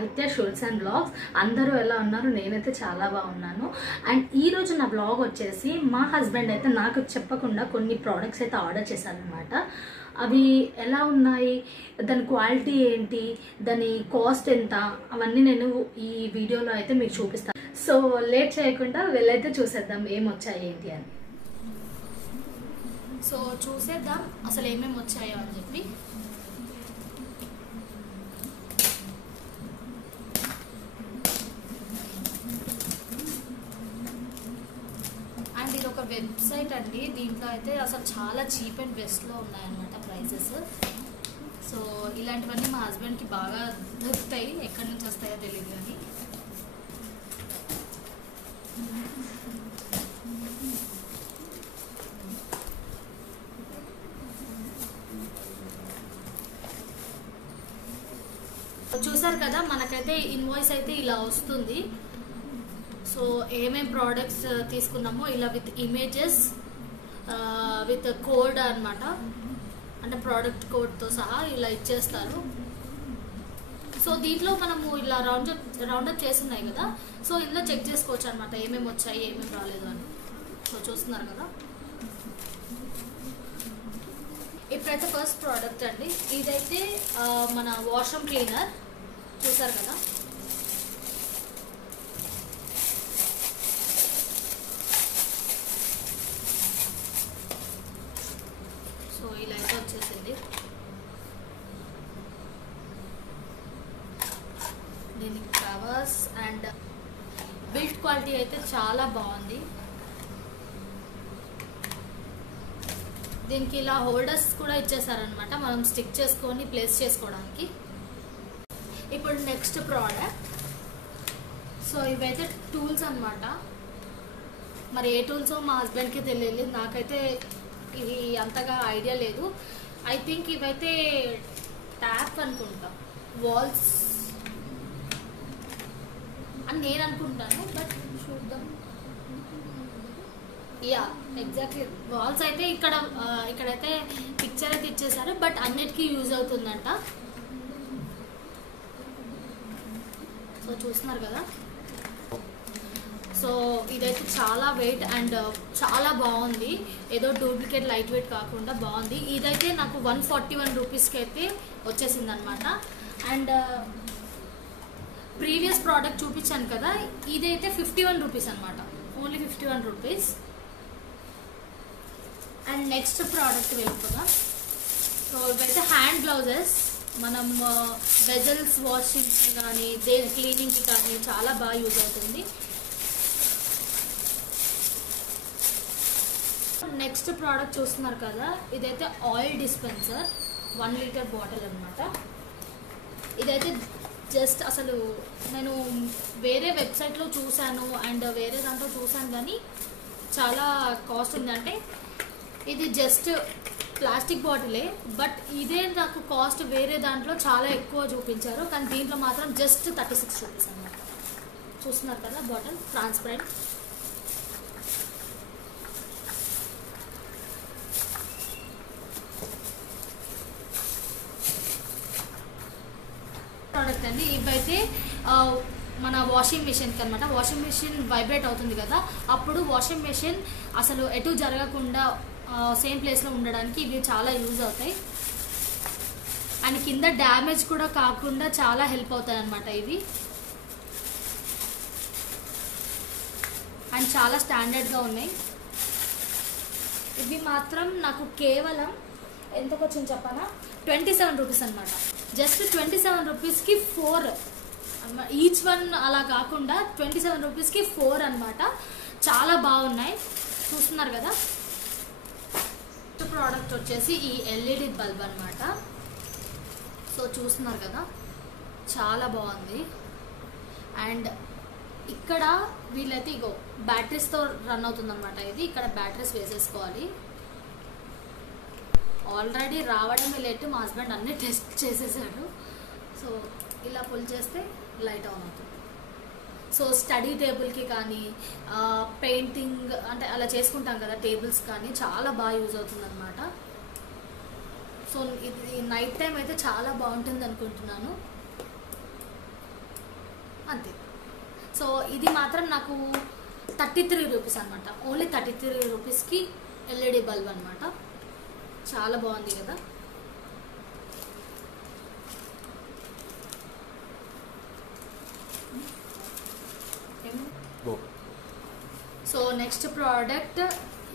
Aditya shoots and blogs. అందరూ ఎలా ఉన్నారు? నేనైతే చాలా బాగున్నాను. అండ్ ఈ రోజు నా బ్లాగ్ వచ్చేసి మా హస్బెండ్ అయితే నాకు చెప్పకుండా కొన్ని ప్రోడక్ట్స్ అయితే ఆర్డర్ చేశారనమాట. అవి ఎలా ఉన్నాయి, దాని క్వాలిటీ ఏంటి, దాని కాస్ట్ ఎంత, అవన్నీ నేను ఈ వీడియోలో అయితే మీకు చూపిస్తాను. సో లేట్ చేయకుండా వెళ్ళైతే చూసేద్దాం ఏమొచ్చాయి ఏంటి అని. సో చూసేద్దాం అసలు ఏమేమి వచ్చాయో అని చెప్పి. అండ్ ఇది ఒక వెబ్సైట్ అండి. దీంట్లో అయితే అసలు చాలా చీప్ అండ్ బెస్ట్లో ఉన్నాయన్నమాట ప్రైజెస్. సో ఇలాంటివన్నీ మా హస్బెండ్కి బాగా దొరుకుతాయి, ఎక్కడి నుంచి వస్తాయో తెలియదు కానీ. చూసారు కదా, మనకైతే ఇన్వాయిస్ అయితే ఇలా వస్తుంది. సో ఏమేం ప్రోడక్ట్స్ తీసుకున్నామో ఇలా విత్ ఇమేజెస్ విత్ కోడ్ అన్నమాట, అంటే ప్రోడక్ట్ కోడ్తో సహా ఇలా ఇచ్చేస్తారు. సో దీంట్లో మనము ఇలా రౌండప్ చేస్తున్నాయి కదా, సో ఇందులో చెక్ చేసుకోవచ్చు అనమాట ఏమేమి వచ్చాయి ఏమేమి రాలేదు అని. సో చూస్తున్నారు కదా, ఇప్పుడైతే ఫస్ట్ ప్రోడక్ట్ అండి. ఇదైతే మన వాష్రూమ్ క్లీనర్. చూసారు కదా, సో ఇలా అయితే వచ్చేసింది. దీనికి కవర్స్ అండ్ బిల్డ్ క్వాలిటీ అయితే చాలా బాగుంది. దీనికి ఇలా హోల్డర్స్ కూడా ఇచ్చేసారనమాట, మనం స్టిక్ చేసుకొని ప్లేస్ చేసుకోవడానికి. ఇప్పుడు నెక్స్ట్ ప్రోడక్ట్. సో ఇవైతే టూల్స్ అన్నమాట. మరి ఏ టూల్సో మా హస్బెండ్కి తెలియదు, నాకైతే ఇది అంతగా ఐడియా లేదు. ఐ థింక్ ఇవైతే ట్యాప్ అనుకుంటా, వాల్స్ అని నేను అనుకుంటాను, బట్ చూద్దాం. యా ఎగ్జాక్ట్లీ వాల్స్ అయితే ఇక్కడైతే పిక్చర్ అయితే ఇచ్చేసారు, బట్ అన్నిటికీ యూజ్ అవుతుందంట. సో చూస్తున్నారు కదా, సో ఇదైతే చాలా వెయిట్ అండ్ చాలా బాగుంది. ఏదో డూప్లికేట్ లైట్ వెయిట్ కాకుండా బాగుంది. ఇదైతే నాకు 141 రూపీస్కి అయితే వచ్చేసింది అనమాట. అండ్ ప్రీవియస్ ప్రోడక్ట్ చూపించాను కదా, ఇదైతే 51 రూపీస్ అనమాట, only 51 rupees. And next product వెళ్ళిపోదాం. సో ఇవైతే హ్యాండ్ గ్లౌజెస్. మనం వెజల్స్ వాషింగ్కి కానీ దేని క్లీనింగ్కి కానీ చాలా బాగా యూజ్ అవుతుంది. నెక్స్ట్ ప్రోడక్ట్ చూస్తున్నారు కదా, ఇదైతే ఆయిల్ డిస్పెన్సర్ 1 లీటర్ బాటిల్ అనమాట. ఇదైతే జస్ట్ అసలు నేను వేరే వెబ్సైట్లో చూశాను అండ్ వేరే దాంట్లో చూశాను కానీ చాలా కాస్ట్ ఉంది. అంటే ఇది జస్ట్ ప్లాస్టిక్ బాటిలే, బట్ ఇదే నాకు కాస్ట్ వేరే దాంట్లో చాలా ఎక్కువ చూపించారు, కానీ దీంట్లో మాత్రం జస్ట్ 36 రూపీస్ అన్నమాట. చూస్తున్నారు కదా, బాటిల్ ట్రాన్స్పరెంట్. ప్రోడక్ట్ అండి. ఇవైతే మన వాషింగ్ మిషన్కి అనమాట. వాషింగ్ మిషన్ వైబ్రేట్ అవుతుంది కదా, అప్పుడు వాషింగ్ మిషన్ అసలు ఎటు జరగకుండా సేమ్ ప్లేస్లో ఉండడానికి ఇవి చాలా యూజ్ అవుతాయి. అండ్ కింద డ్యామేజ్ కూడా కాకుండా చాలా హెల్ప్ అవుతాయి అనమాట ఇవి. అండ్ చాలా స్టాండర్డ్గా ఉన్నాయి. ఇవి మాత్రం నాకు కేవలం ఎంతకు వచ్చింది చెప్పనా, 27 రూపీస్ అనమాట. జస్ట్ 27 రూపీస్కి 4 ఈచ్ వన్ అలా కాకుండా 27 రూపీస్కి 4 అనమాట. చాలా బాగున్నాయి, చూస్తున్నారు కదా. ప్రోడక్ట్ వచ్చేసి ఈ ఎల్ఈడి బల్బ్ అనమాట. సో చూస్తున్నారు కదా, చాలా బాగుంది. అండ్ ఇక్కడ వీళ్ళైతే ఇగో బ్యాటరీస్తో రన్ అవుతుంది అనమాట. ఇది ఇక్కడ బ్యాటరీస్ వేసేసుకోవాలి. ఆల్రెడీ రావడమే లేట్, మా హస్బెండ్ అన్నీ టెస్ట్ చేసేసాడు. సో ఇలా పుల్ చేస్తే లైట్ ఆన్ అవుతుంది. సో స్టడీ టేబుల్కి కానీ పెయింటింగ్ అంటే అలా చేసుకుంటాం కదా టేబుల్స్ కానీ చాలా బాగా యూజ్ అవుతుంది అనమాట. సో ఇది నైట్ టైం అయితే చాలా బాగుంటుంది అనుకుంటున్నాను. అంతే. సో ఇది మాత్రం నాకు 33 రూపీస్ అనమాట. ఓన్లీ 33 రూపీస్కి ఎల్ఈడి బల్బ్ అనమాట. చాలా బాగుంది కదా. So next product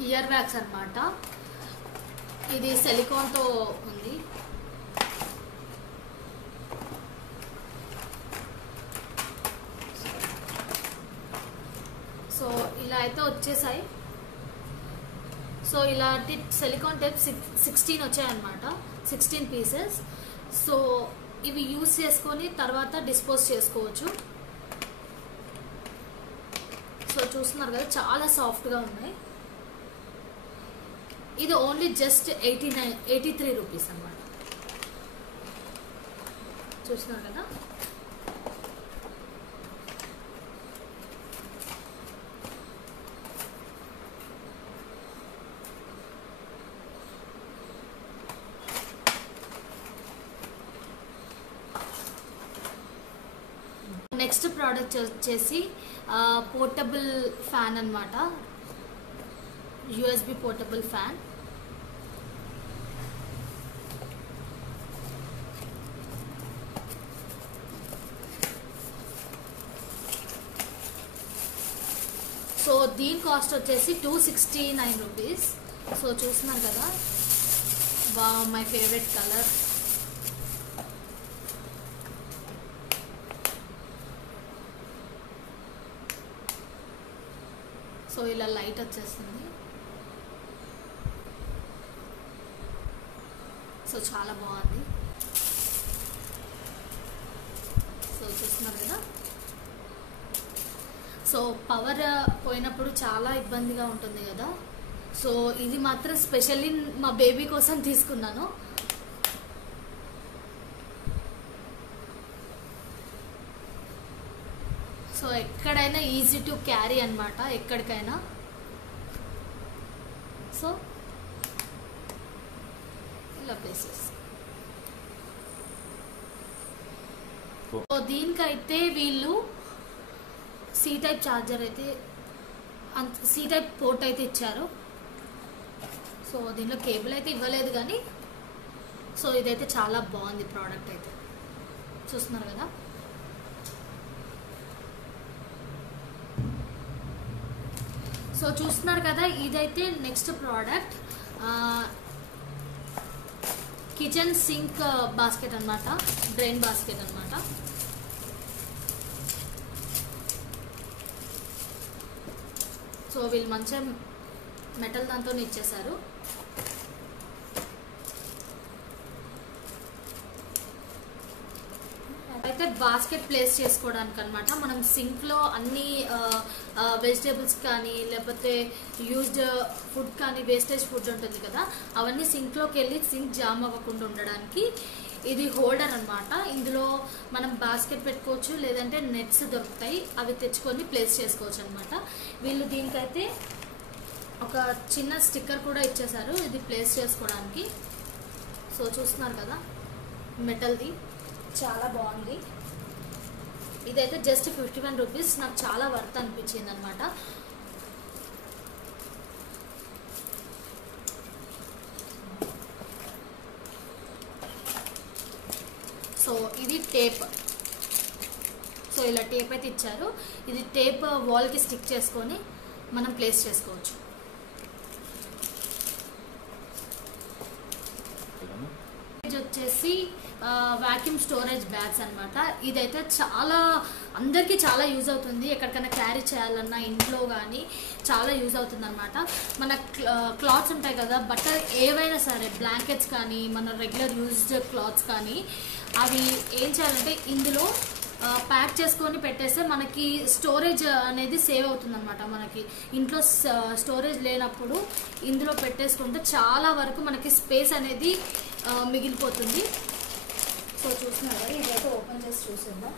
ear wax అనమాట. ఇది సిలికాన్తో ఉంది. సో ఇలా అయితే వచ్చేసాయి. సో ఇలాంటి సిలికాన్ టైప్ 16 వచ్చాయన్నమాట, 16 పీసెస్. సో ఇవి యూస్ చేసుకొని తర్వాత డిస్పోజ్ చేసుకోవచ్చు. సో చూస్తున్నారు కదా చాలా సాఫ్ట్గా ఉన్నాయి. ఇది ఓన్లీ జస్ట్ 83 రూపీస్ అన్నమాట. చూస్తున్నారు కదా. నెక్స్ట్ ప్రోడక్ట్ వచ్చేసి పోర్టబుల్ ఫ్యాన్ అన్నమాట. USB portable fan. సో దీని కాస్ట్ వచ్చేసి 269 రూపీస్. సో చూస్తున్నాం కదా, మై ఫేవరెట్ కలర్. సో ఇలా లైట్ వచ్చేస్తుంది. సో చాలా బాగుంది. సో చూస్తున్నారు కదా. సో పవర్ పోయినప్పుడు చాలా ఇబ్బందిగా ఉంటుంది కదా. సో ఇది మాత్రం స్పెషల్లీ మా బేబీ కోసం తీసుకున్నాను. సో ఎక్కడైనా ఈజీ టు క్యారీ అన్నమాట, ఎక్కడికైనా. సో ఇలా ప్లేసెస్. సో దీనికైతే వీళ్ళు సి టైప్ ఛార్జర్ అయితే, సి టైప్ పోర్ట్ అయితే ఇచ్చారు. సో దీనిలో కేబుల్ అయితే ఇవ్వలేదు కానీ, సో ఇదైతే చాలా బాగుంది ప్రోడక్ట్ అయితే. చూస్తున్నారు కదా. సో చూస్తున్నారు కదా, ఇదైతే next product kitchen sync basket అన్నమాట, డ్రైన్ బాస్కెట్ అన్నమాట. సో వీళ్ళు మంచిగా మెటల్ దాంతో ఇచ్చేసారు. అయితే బాస్కెట్ ప్లేస్ చేసుకోవడానికి అనమాట. మనం సింక్లో అన్ని వెజిటేబుల్స్ కానీ లేకపోతే యూజ్డ్ ఫుడ్ కానీ, వేస్టేజ్ ఫుడ్ ఉంటుంది కదా, అవన్నీ సింక్లోకి వెళ్ళి సింక్ జామ్ అవ్వకుండా ఉండడానికి ఇది హోల్డర్ అనమాట. ఇందులో మనం బాస్కెట్ పెట్టుకోవచ్చు, లేదంటే నెట్స్ దొరుకుతాయి, అవి తెచ్చుకొని ప్లేస్ చేసుకోవచ్చు అనమాట. వీళ్ళు దీనికైతే ఒక చిన్న స్టిక్కర్ కూడా ఇచ్చేసారు ఇది ప్లేస్ చేసుకోవడానికి. సో చూస్తున్నారు కదా, మెటల్ది చాలా బాగుంది. ఇదైతే జస్ట్ 51 రూపీస్. నాకు చాలా వర్త్ అనిపించింది అనమాట. సో ఇది టేప్. సో ఇలా టేప్ అయితే ఇచ్చారు. ఇది టేప్ వాల్కి స్టిక్ చేసుకొని మనం ప్లేస్ చేసుకోవచ్చు. ఇది వచ్చేసి వాక్యూమ్ స్టోరేజ్ బ్యాగ్స్ అనమాట. ఇదైతే చాలా అందరికీ చాలా యూజ్ అవుతుంది. ఎక్కడికైనా క్యారీ చేయాలన్నా ఇంట్లో కానీ చాలా యూజ్ అవుతుంది అనమాట. మన క్లాత్స్ ఉంటాయి కదా, బట్టలు ఏవైనా సరే, బ్లాంకెట్స్ కానీ మన రెగ్యులర్ యూజ్డ్ క్లాత్స్ కానీ, అవి ఏం చేయాలంటే ఇందులో ప్యాక్ చేసుకొని పెట్టేస్తే మనకి స్టోరేజ్ అనేది సేవ్ అవుతుంది అనమాట. మనకి ఇంట్లో స్టోరేజ్ లేనప్పుడు ఇందులో పెట్టేసుకుంటే చాలా వరకు మనకి స్పేస్ అనేది మిగిలిపోతుంది. సో చూస్తున్నారు కదా, ఇదైతే ఓపెన్ చేసి చూసిందా.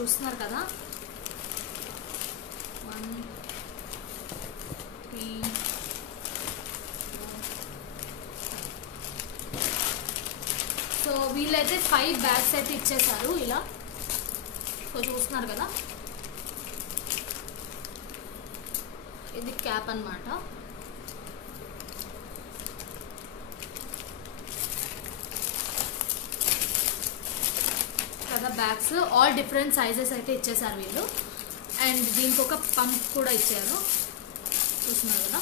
చూస్తున్నారు కదా, 1 3 సో వీళ్ళైతే 5 బ్యాగ్స్ అయితే ఇచ్చేసారు ఇలా. సో చూస్తున్నారు కదా, ఇది క్యాప్ అన్నమాట. కదా బ్యాగ్స్ ఆల్ డిఫరెంట్ సైజెస్ అయితే ఇచ్చేసారు వీళ్ళు. అండ్ దీనికి ఒక పంప్ కూడా ఇచ్చారు, చూస్తున్నారు కదా.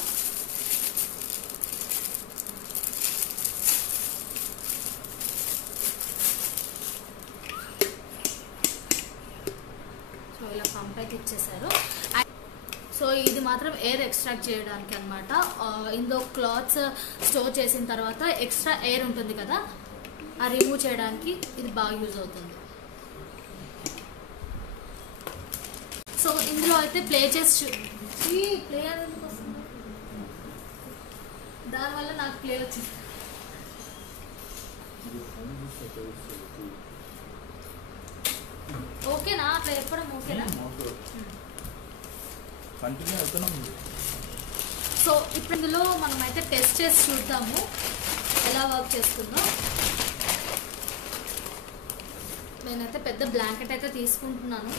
సో ఇలా పంప్ అయితే ఇచ్చేసారు. సో ఇది మాత్రం ఎయిర్ ఎక్స్ట్రాక్ట్ చేయడానికి అనమాట. ఇందులో క్లాత్స్ స్టోర్ చేసిన తర్వాత ఎక్స్ట్రా ఎయిర్ ఉంటుంది కదా, ఆ రిమూవ్ చేయడానికి ఇది బాగా యూజ్ అవుతుంది. సో ఇందులో అయితే ప్లే చేసి ప్లే ఎందుకు వస్తుంది, దానివల్ల నాకు ప్లే వచ్చింది. ఓకేనా, అట్లా చెప్పడం ఓకేనా? సో ఇప్పుడు ఇందులో మనం అయితే టెస్ట్ చేసి చూద్దాము ఎలా వర్క్ చేస్తుందో. నేనైతే పెద్ద బ్లాంకెట్ అయితే తీసుకుంటున్నాను.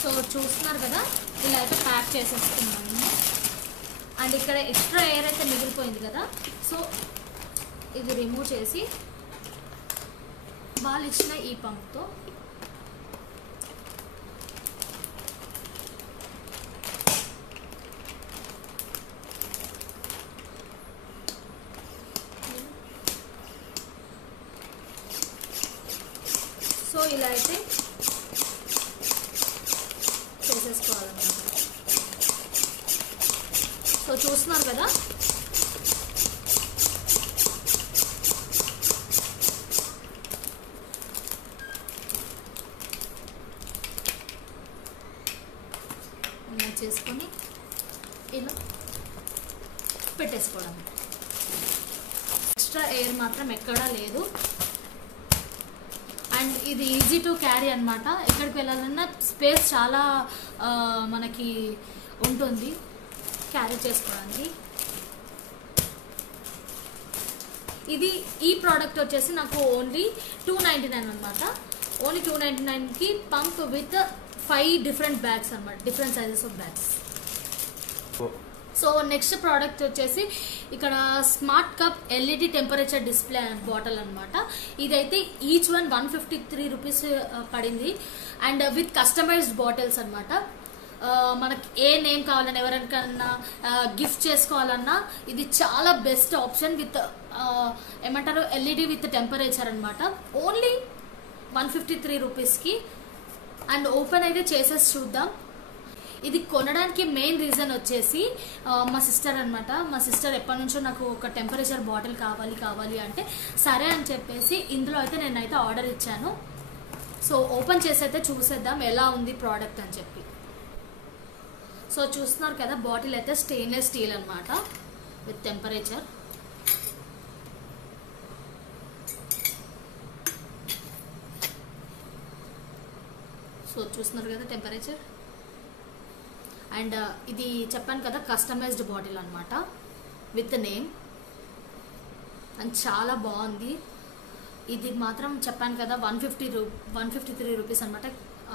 సో చూస్తున్నారు కదా, ఇలా అయితే ప్యాక్ చేసేస్తున్నాను. అండ్ ఇక్కడ ఎక్స్ట్రా ఎయిర్ అయితే మిగిలిపోయింది కదా, సో ఇది రిమూవ్ చేసి వాళ్ళు ఇచ్చిన ఈ పంప్తో సో ఇలా అయితే చేసేసుకోవాలన్నమాట. సో చూస్తున్నారు కదా, ఇలా చేసుకొని ఇలా పెట్టేసుకోవడం. ఎక్స్ట్రా ఎయిర్ మాత్రం ఎక్కడా లేదు. అండ్ ఇది ఈజీ టు క్యారీ అనమాట. ఎక్కడికి వెళ్ళాలన్నా స్పేస్ చాలా మనకి ఉంటుంది క్యారీ చేసుకోవడానికి. ఇది ఈ ప్రోడక్ట్ వచ్చేసి నాకు ఓన్లీ 299 అనమాట. ఓన్లీ 299కి పంప్ విత్ 5 డిఫరెంట్ బ్యాగ్స్ అనమాట, different sizes of bags. So next product వచ్చేసి ఇక్కడ smart cup LED temperature display bottle అనమాట. ఇదైతే ఈచ్ వన్ 153 రూపీస్ పడింది. అండ్ విత్ కస్టమైజ్డ్ బాటిల్స్ అనమాట. మనకి ఏ నేమ్ కావాలన్నా, ఎవరికన్నా గిఫ్ట్ చేసుకోవాలన్నా ఇది చాలా బెస్ట్ ఆప్షన్. విత్ ఏమంటారు ఎల్ఈడి విత్ టెంపరేచర్ అనమాట. ఓన్లీ 153 రూపీస్కి. అండ్ ఓపెన్ అయితే చేసేసి చూద్దాం. ఇది కొనడానికి మెయిన్ రీజన్ వచ్చేసి మా సిస్టర్ అనమాట. మా సిస్టర్ ఎప్పటి నుంచో నాకు ఒక టెంపరేచర్ బాటిల్ కావాలి అంటే సరే అని చెప్పేసి ఇందులో అయితే నేనైతే ఆర్డర్ ఇచ్చాను. సో ఓపెన్ చేసి అయితే చూసేద్దాం ఎలా ఉంది ప్రోడక్ట్ అని చెప్పి. సో చూస్తున్నారు కదా, బాటిల్ అయితే స్టెయిన్లెస్ స్టీల్ అనమాట విత్ టెంపరేచర్. సో చూస్తున్నారు కదా టెంపరేచర్. అండ్ ఇది చెప్పాను కదా కస్టమైజ్డ్ బాటిల్ అనమాట విత్ నేమ్. అండ్ చాలా బాగుంది. ఇది మాత్రం చెప్పాను కదా 153 రూపీస్ అనమాట.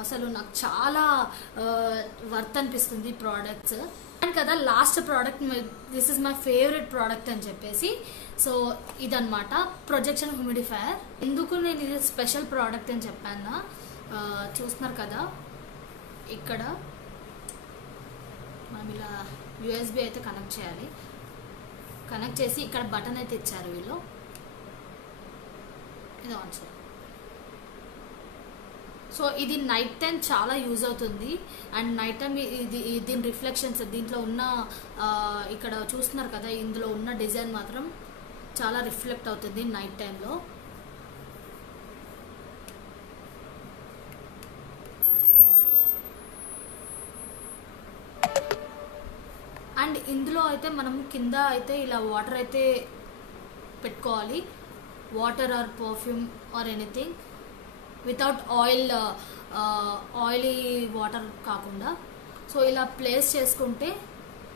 అసలు నాకు చాలా వర్త్ అనిపిస్తుంది ప్రోడక్ట్స్. చెప్పాను కదా last product this is my favourite product అని చెప్పేసి. సో ఇదనమాట ప్రొజెక్షన్ హ్యూమిడిఫైయర్. ఎందుకు నేను ఇది స్పెషల్ ప్రోడక్ట్ అని చెప్పాను, చూస్తున్నారు కదా ఇక్కడ మనం ఇలా యూఎస్బి అయితే కనెక్ట్ చేయాలి. కనెక్ట్ చేసి ఇక్కడ బటన్ అయితే ఇచ్చారు వీళ్ళు, ఇది ఆన్ చేయాలి. సో ఇది నైట్ టైం చాలా యూజ్ అవుతుంది. అండ్ నైట్ టైం దీని రిఫ్లెక్షన్స్ దీంట్లో ఉన్న ఇక్కడ చూస్తున్నారు కదా, ఇందులో ఉన్న డిజైన్ మాత్రం చాలా రిఫ్లెక్ట్ అవుతుంది నైట్ టైంలో. అండ్ ఇందులో అయితే మనం కింద అయితే ఇలా వాటర్ అయితే పెట్టుకోవాలి, water or perfume or anything without oily water కాకుండా. సో ఇలా ప్లేస్ చేసుకుంటే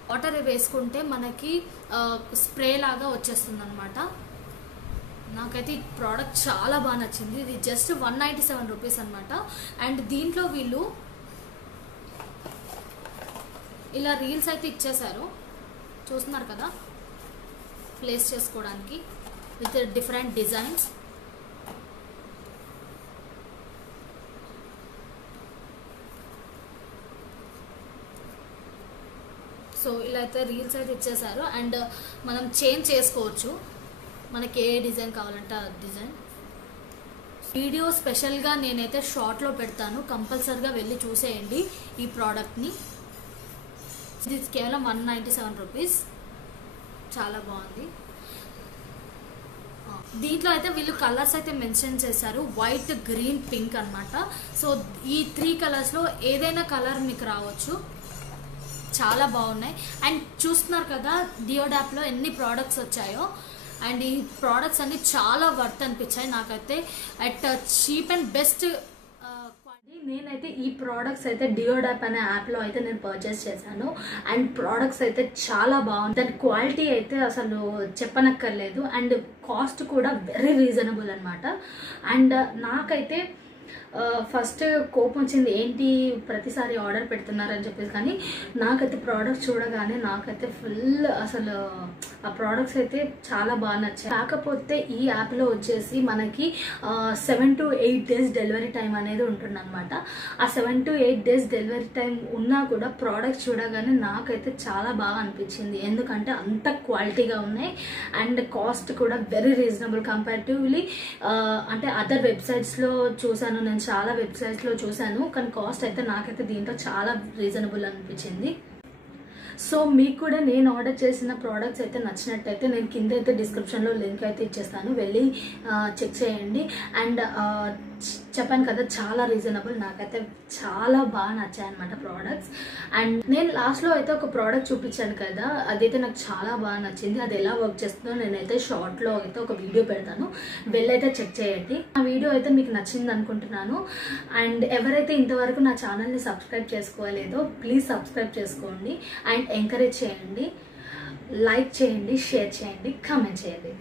వాటర్ వేసుకుంటే మనకి స్ప్రే లాగా వచ్చేస్తుంది అనమాట. నాకైతే ఈ ప్రోడక్ట్ చాలా బాగా నచ్చింది. ఇది జస్ట్ 197 రూపీస్ అనమాట. అండ్ దీంట్లో వీళ్ళు ఇలా రీల్స్ అయితే ఇచ్చేసారు, చూస్తున్నారు కదా, ప్లేస్ చేసుకోవడానికి విత్ డిఫరెంట్ డిజైన్స్. సో ఇలా అయితే రీల్స్ అయితే ఇచ్చేసారు. అండ్ మనం చేంజ్ చేసుకోవచ్చు, మనకి ఏ డిజైన్ కావాలంటే ఆ డిజైన్. వీడియో స్పెషల్గా నేనైతే షార్ట్లో పెడతాను, కంపల్సరీగా వెళ్ళి చూసేయండి ఈ ప్రోడక్ట్ని. ఇది కేవలం 197 రూపీస్, చాలా బాగుంది. దీంట్లో అయితే వీళ్ళు కలర్స్ అయితే మెన్షన్ చేశారు, వైట్, గ్రీన్, పింక్ అనమాట. సో ఈ 3 కలర్స్లో ఏదైనా కలర్ మీకు రావచ్చు, చాలా బాగున్నాయి. అండ్ చూస్తున్నారు కదా డియోడాప్లో ఎన్ని ప్రోడక్ట్స్ వచ్చాయో. అండ్ ఈ ప్రోడక్ట్స్ అన్ని చాలా వర్త్ అనిపించాయి నాకైతే, అట్ చీప్ అండ్ బెస్ట్. నేనైతే ఈ ప్రోడక్ట్స్ అయితే డియోడాప్ అనే యాప్లో అయితే నేను పర్చేస్ చేశాను. అండ్ ప్రోడక్ట్స్ అయితే చాలా బాగుంది, దాని క్వాలిటీ అయితే అసలు చెప్పనక్కర్లేదు. అండ్ కాస్ట్ కూడా వెరీ రీజనబుల్ అనమాట. అండ్ నాకైతే ఫస్ట్ కోపం వచ్చింది, ఏంటి ప్రతిసారి ఆర్డర్ పెడుతున్నారని చెప్పేసి. కానీ నాకైతే ప్రోడక్ట్స్ చూడగానే నాకైతే ఫుల్ అసలు ఆ ప్రోడక్ట్స్ అయితే చాలా బాగా నచ్చాయి. కాకపోతే ఈ యాప్లో వచ్చేసి మనకి 7 to 8 days డెలివరీ టైం అనేది ఉంటుంది అనమాట. ఆ 7 to 8 days డెలివరీ టైం ఉన్నా కూడా ప్రోడక్ట్స్ చూడగానే నాకైతే చాలా బాగా అనిపించింది, ఎందుకంటే అంత క్వాలిటీగా ఉన్నాయి. అండ్ కాస్ట్ కూడా వెరీ రీజనబుల్ కంపారిటివ్లీ. అంటే అదర్ వెబ్సైట్స్లో చూసాను, నేను చాలా వెబ్సైట్స్లో చూసాను, కానీ కాస్ట్ అయితే నాకైతే దీంట్లో చాలా రీజనబుల్ అనిపించింది. సో మీకు కూడా నేను ఆర్డర్ చేసిన ప్రోడక్ట్స్ అయితే నచ్చినట్టయితే నేను కింద అయితే డిస్క్రిప్షన్లో లింక్ అయితే ఇచ్చేస్తాను, వెళ్ళి చెక్ చేయండి. అండ్ చెప్పాను కదా చాలా రీజనబుల్, నాకైతే చాలా బాగా నచ్చాయి అనమాట ప్రోడక్ట్స్. అండ్ నేను లాస్ట్లో అయితే ఒక ప్రోడక్ట్ చూపించాను కదా, అదైతే నాకు చాలా బాగా నచ్చింది. అది ఎలా వర్క్ చేస్తుందో నేనైతే షార్ట్లో అయితే ఒక వీడియో పెడతాను, వెళ్ళైతే చెక్ చేయండి. ఆ వీడియో అయితే మీకు నచ్చింది అనుకుంటున్నాను. అండ్ ఎవరైతే ఇంతవరకు నా ఛానల్ని సబ్స్క్రైబ్ చేసుకోలేదో ప్లీజ్ సబ్స్క్రైబ్ చేసుకోండి. అండ్ ఎంకరేజ్ చేయండి, లైక్ చేయండి, షేర్ చేయండి, కామెంట్ చేయండి.